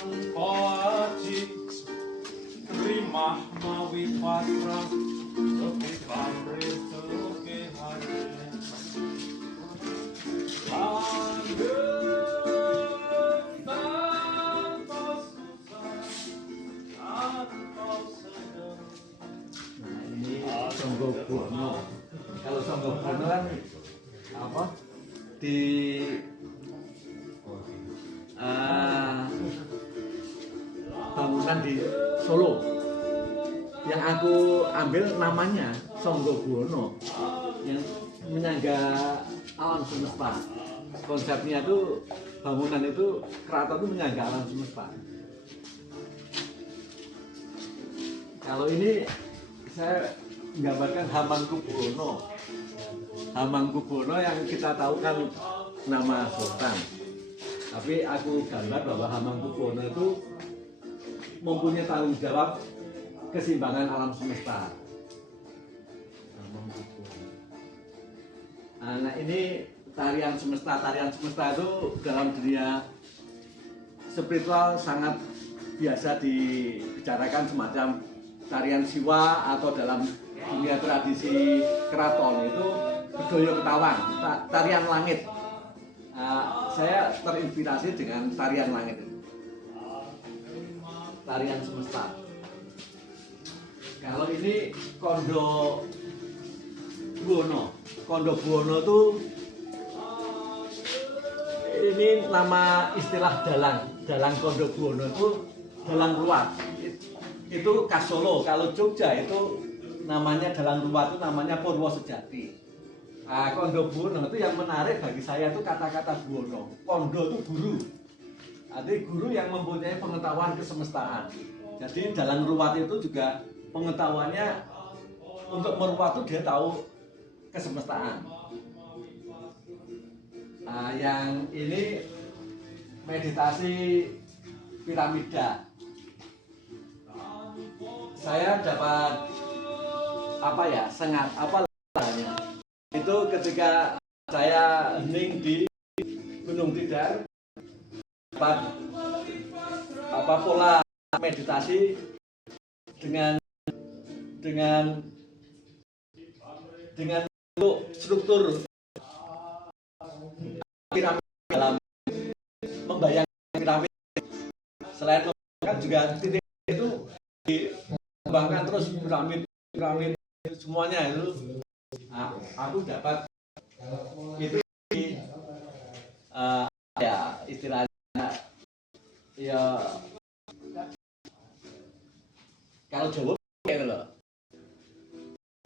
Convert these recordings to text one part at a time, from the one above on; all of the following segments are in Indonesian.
Poaci rimah mawi patra lebih pamrih lebih hati langgeng tanpa susah tanpa sedang. Nah, ini Sanggabono. Kalau Sanggabono kan apa di bangunan di Solo yang aku ambil namanya Sanggabono yang menyangga alam semesta. Konsepnya itu bangunan itu keraton itu menyangga alam semesta. Kalau ini saya menggambarkan Hamangkubuwono. Hamangkubuwono yang kita tahu kan nama sultan. Tapi aku gambar bahwa Hamangkubuwono itu mempunyai tanggung jawab keseimbangan alam semesta. Nah ini tarian semesta. Tarian semesta itu dalam dunia spiritual sangat biasa dibicarakan semacam tarian siwa, atau dalam dunia tradisi keraton itu Bedoyo Ketawang, tarian langit. Saya terinspirasi dengan tarian langit itu, tarian semesta. Kalau ini Kondo Buwono. Kondo Buwono itu ini nama istilah dalang Kondo Buwono itu dalang ruwat. Itu khas Solo. Kalau Jogja itu namanya dalang ruwat itu namanya Purwosejati. Kondo Buwono itu yang menarik bagi saya itu kata-kata Buwono. Kondo itu guru. Artinya guru yang mempunyai pengetahuan kesemestaan. Jadi dalang ruwat itu juga pengetahuannya untuk meruwat itu dia tahu kesemestaan. Yang ini meditasi piramida. Saya dapat sengat itu ketika saya hening di Gunung Tidar, dapat pola meditasi dengan struktur piramid dalam membayangkan piramid. Selain membayangkan juga titik itu dikembangkan terus piramid semuanya itu. Aku dapat itu istilahnya ya kalau Jawa kayak loh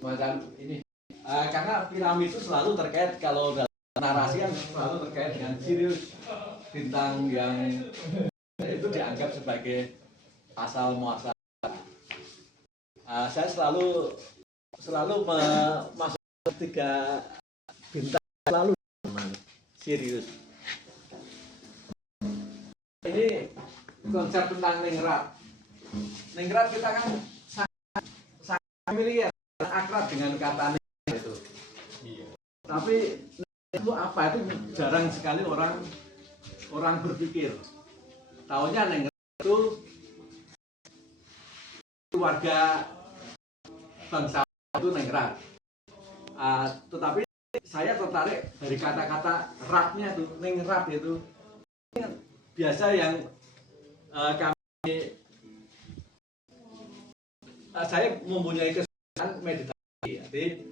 macam ini karena piramid itu selalu terkait, kalau dalam narasi yang selalu terkait dengan Sirius, bintang yang itu dianggap sebagai asal muasal. Saya selalu masuk tiga bintang selalu Sirius. Ini konsep tentang ningrat. Ningrat kita kan sangat familiar, akrab dengan kata ningrat itu. Tapi itu apa? Itu jarang sekali orang berpikir. Taunya ningrat itu keluarga bangsa itu ningrat. Tetapi saya tertarik dari kata-kata ratnya itu, ningrat itu. Biasa yang saya mempunyai kesukaan meditasi. Jadi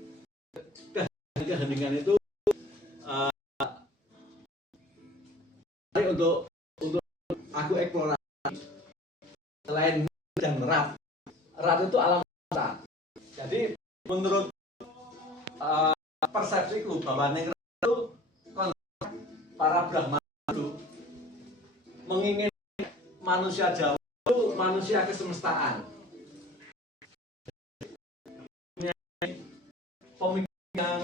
keheningan itu untuk aku eksplorasi. Selain dan rat itu alam semesta. Jadi menurut persepsiku bahwa ningrat itu para Brahmana itu menginginkan manusia Jawa itu manusia kesemestaan. Pemikiran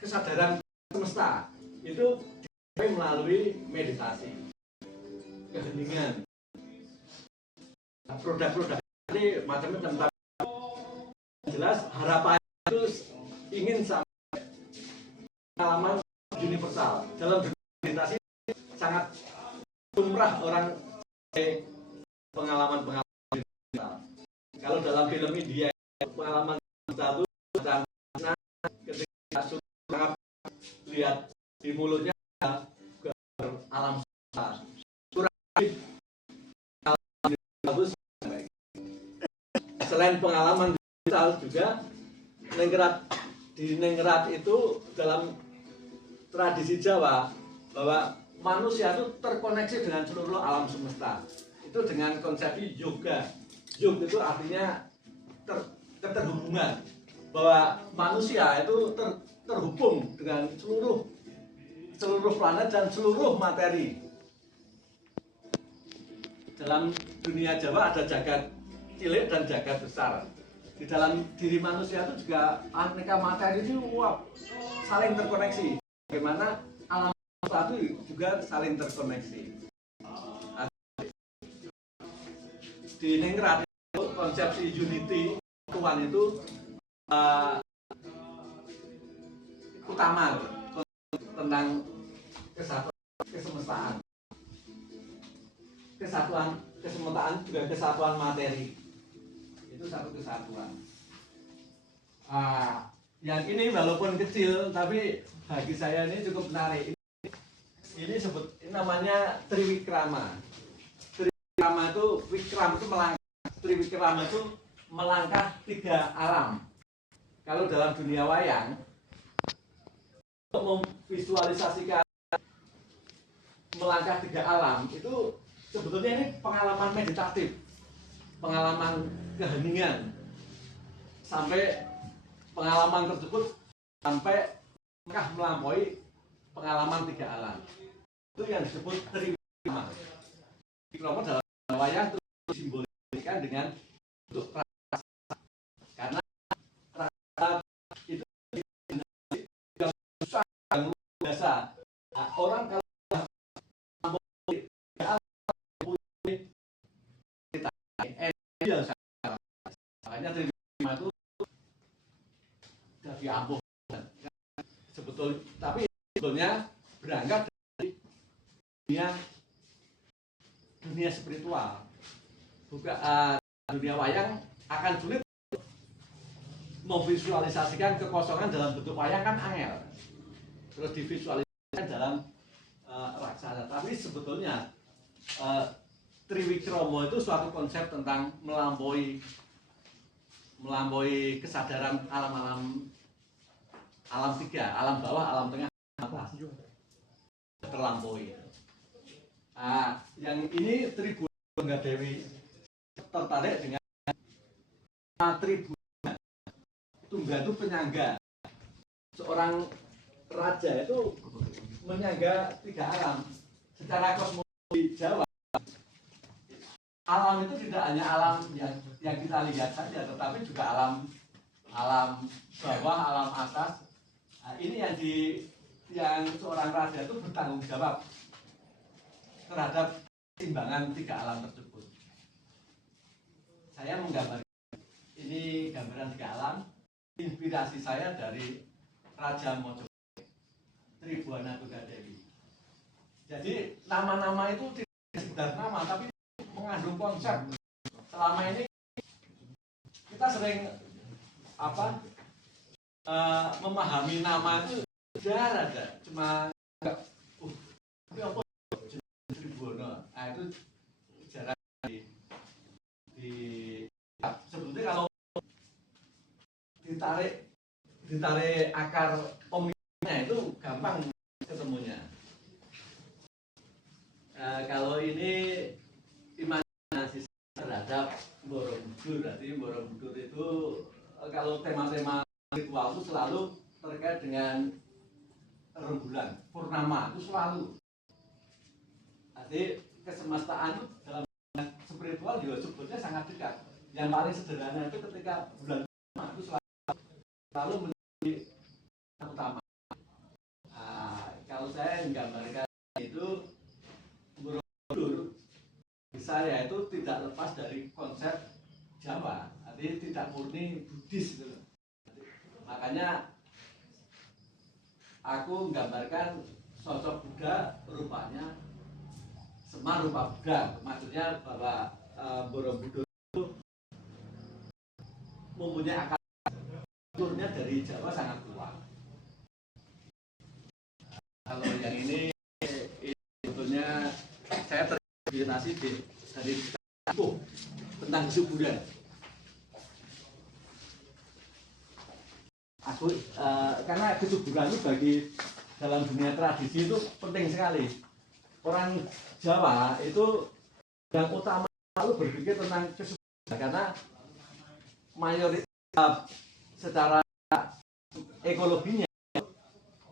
kesadaran semesta itu melalui meditasi, keheningan. Produk-produk ini macam-macam, jelas harapan itu ingin sampai pengalaman universal. Dalam meditasi sangat lumrah orang pengalaman-pengalaman digital. Kalau dalam film India pengalaman digital itu ketika sudah lihat di mulutnya alam semesta. Selain pengalaman digital juga di Ningrat itu dalam tradisi Jawa bahwa manusia itu terkoneksi dengan seluruh alam semesta. Itu dengan konsep yoga. Yoga itu artinya keterhubungan, bahwa manusia itu terhubung dengan seluruh planet dan seluruh materi. Dalam dunia Jawa ada jagat cilik dan jagat besar. Di dalam diri manusia itu juga aneka materi itu saling terkoneksi. Bagaimana alam semesta itu juga saling terkoneksi. Di Ningrat itu konsepsi unity Tuhan itu utama tentang kesemestaan. Kesemestaan juga kesatuan materi. Itu satu kesatuan. Yang ini walaupun kecil tapi bagi saya ini cukup menarik. Ini namanya Triwikrama. Triwikrama itu Wikram itu melangkah. Triwikrama itu melangkah 3 alam. Kalau dalam dunia wayang untuk memvisualisasikan melangkah 3 alam itu sebetulnya ini pengalaman meditatif, pengalaman keheningan, sampai pengalaman tersebut sampai melampaui pengalaman 3 alam. Itu yang disebut Triwikrama. Triwikrama dalam wayang itu disimbolkan dengan bentuk rasa, karena rasa itu yang susah, yang luar biasa. Orang kalau makanya Triwikrama itu sudah diampuhkan tapi sebetulnya berangkat dari dunia spiritual. Dunia wayang akan sulit memvisualisasikan kekosongan dalam bentuk wayang, kan angel, terus divisualisasikan dalam raksasa. Tapi sebetulnya Triwikrama itu suatu konsep tentang melampaui kesadaran alam 3, alam bawah, alam tengah, atas, terlampaui. Yang ini Tribhuwana Dewi tertarik dengan Tribhuwana. Tunggal itu penyangga. Seorang raja itu menyangga 3 alam. Secara kosmologi Jawa, alam itu tidak hanya alam yang kita lihat saja, tetapi juga alam bawah, alam atas. Ini yang seorang raja itu bertanggung jawab terhadap timbangan 3 alam tersebut. Saya menggambarkan ini gambaran 3 alam. Inspirasi saya dari Raja Mojopahit, Tribhuwana Dewi. Jadi nama-nama itu tidak sekedar nama, tapi mengandung konsep. Selama ini kita sering memahami nama itu sudah ada, cuma Tribhuwana. Itu jarang sebetulnya kalau ditarik akar pemiliknya itu gampang ketemunya. Kalau ini imajinasi terhadap Borobudur, berarti Borobudur itu kalau tema-tema ritual itu selalu terkait dengan rembulan, purnama itu selalu. Jadi kesemestaan itu dalam spiritual juga sebetulnya sangat dekat. Yang paling sederhana itu ketika bulan purnama itu selalu menjadi utama. Kalau saya menggambarkan itu, Borobudur saya itu tidak lepas dari konsep Jawa, artinya tidak murni Buddhis gitu. Makanya aku menggambarkan sosok Buddha rupanya Semar rupa Buddha, maksudnya bahwa Borobudur itu mempunyai akar kulturnya dari Jawa sangat kuat. Kalau yang ini sebetulnya saya terinspirasi dari tentang kesuburan. Karena kesuburan itu bagi dalam dunia tradisi itu penting sekali. Orang Jawa itu yang utama selalu berpikir tentang kesuburan karena mayoritas secara ekologinya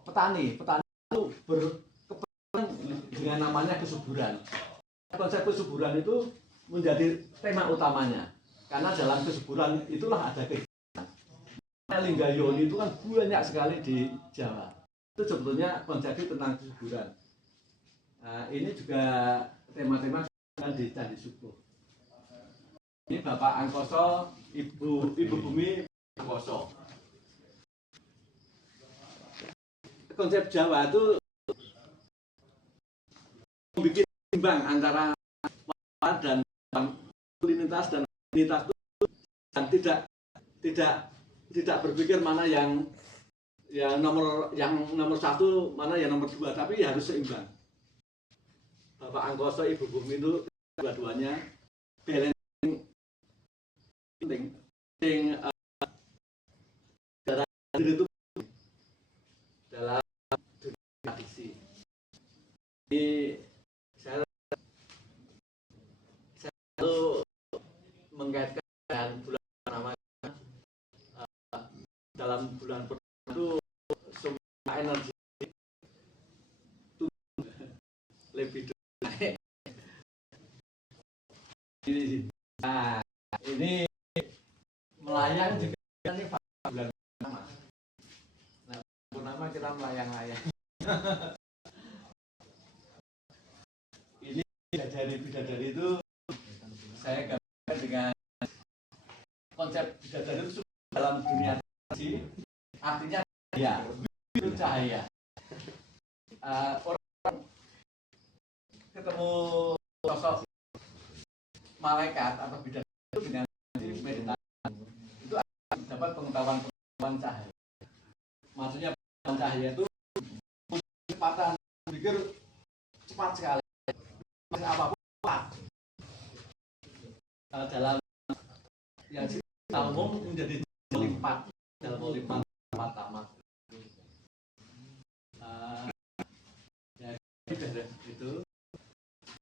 petani itu berkepentingan dengan namanya kesuburan. Konsep kesuburan itu menjadi tema utamanya karena dalam kesuburan itulah ada kehidupan. Linggayoni itu kan banyak sekali di Jawa. Itu sebetulnya konsepnya tentang kesuburan. Nah, ini juga tema-tema di Candi Subuh. Ini Bapak Angkoso, Ibu Bumi Angkoso. Konsep Jawa itu membuat imbang antara waras dan lintas dan lintas itu dan tidak berpikir mana yang nomor satu, mana yang nomor dua, tapi harus seimbang. Bapak Angkoso, Ibu Bumi itu dua-duanya balancing penting. Dalam diri itu dalam tradisi. Ini saya selalu mengkaitkan dengan bulan purnama. Dalam bulan purnama itu semua energi itu lebih naik. Nah, ini melayang juga ini bulan purnama. Nah, purnama kita melayang-layang. Ini bidadari itu saya gambarkan dengan konsep bidadari itu dalam dunia tradisi, artinya cahaya, itu cahaya. Orang ketemu sosok malaikat atau bidadari itu dengan meditasi itu akan dapat pengetahuan cahaya. Maksudnya pengetahuan cahaya itu kecepatan pikir cepat sekali. Apapun cepat. Dalam yang kita umum menjadi